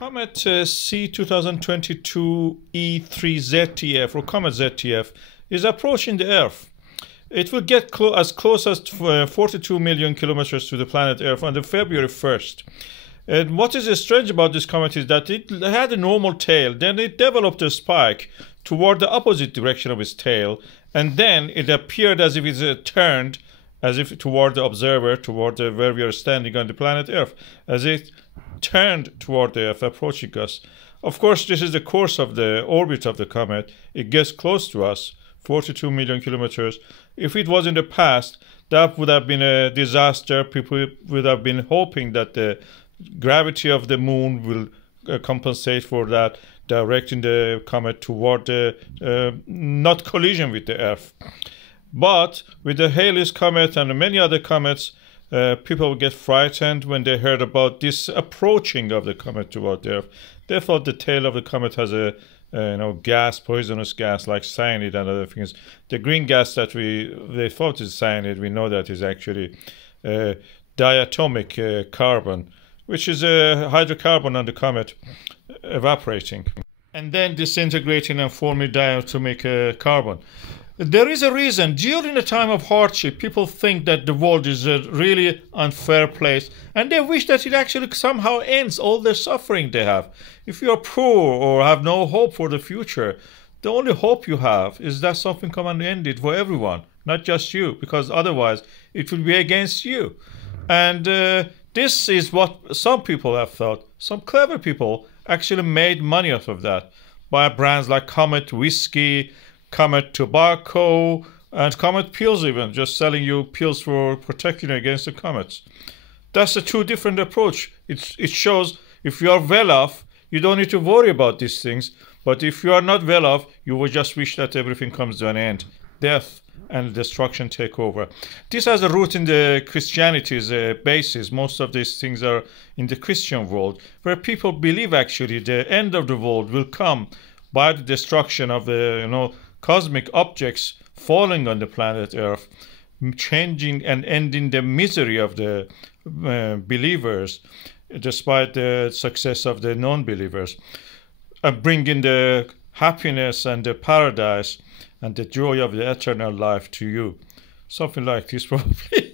Comet C 2022 E3 ZTF, or Comet ZTF, is approaching the Earth. It will get as close as 42 million kilometers to the planet Earth on the February 1st. And what is strange about this comet is that it had a normal tail, then it developed a spike toward the opposite direction of its tail, and then it appeared as if it turned, as if toward the observer, toward where we are standing on the planet Earth, as it turned toward the Earth, approaching us. Of course, this is the course of the orbit of the comet. It gets close to us, 42 million kilometers. If it was in the past, that would have been a disaster. People would have been hoping that the gravity of the moon will compensate for that, directing the comet toward the not collision with the Earth. But with the Halley's Comet and many other comets, people get frightened when they heard about this approaching of the comet toward the Earth. They thought the tail of the comet has a gas, poisonous gas like cyanide and other things. The green gas that they thought is cyanide, we know that is actually diatomic carbon, which is a hydrocarbon on the comet evaporating and then disintegrating and forming diatomic carbon. There is a reason. During a time of hardship, people think that the world is a really unfair place, and they wish that it actually somehow ends all the suffering they have. If you are poor or have no hope for the future, the only hope you have is that something come and end it for everyone, not just you, because otherwise it will be against you. And this is what some people have thought. Some clever people actually made money out of that by brands like Comet whiskey, Comet tobacco, and Comet pills, even just selling you pills for protecting against the comets. That's a two different approach. It shows if you are well off, you don't need to worry about these things. But if you are not well off, you will just wish that everything comes to an end. Death and destruction take over. This has a root in the Christianity's basis. Most of these things are in the Christian world, where people believe actually the end of the world will come by the destruction of the cosmic objects falling on the planet Earth, changing and ending the misery of the believers, despite the success of the non-believers, and bringing the happiness and the paradise and the joy of the eternal life to you. Something like this, probably.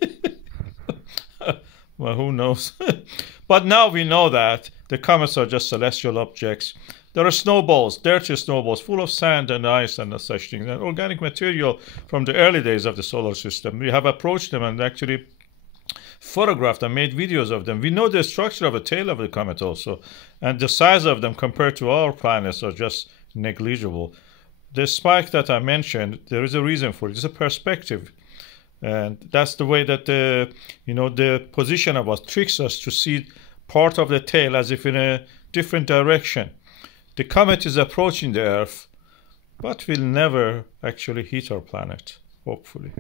Well, who knows? But now we know that the comets are just celestial objects. There are snowballs, dirty snowballs, full of sand and ice and such things, and organic material from the early days of the solar system. We have approached them and actually photographed and made videos of them. We know the structure of the tail of the comet also, and the size of them compared to our planets are just negligible. The spike that I mentioned, there is a reason for it. It's a perspective. And that's the way that the position of us tricks us to see part of the tail as if in a different direction. The comet is approaching the Earth, but will never actually hit our planet, hopefully.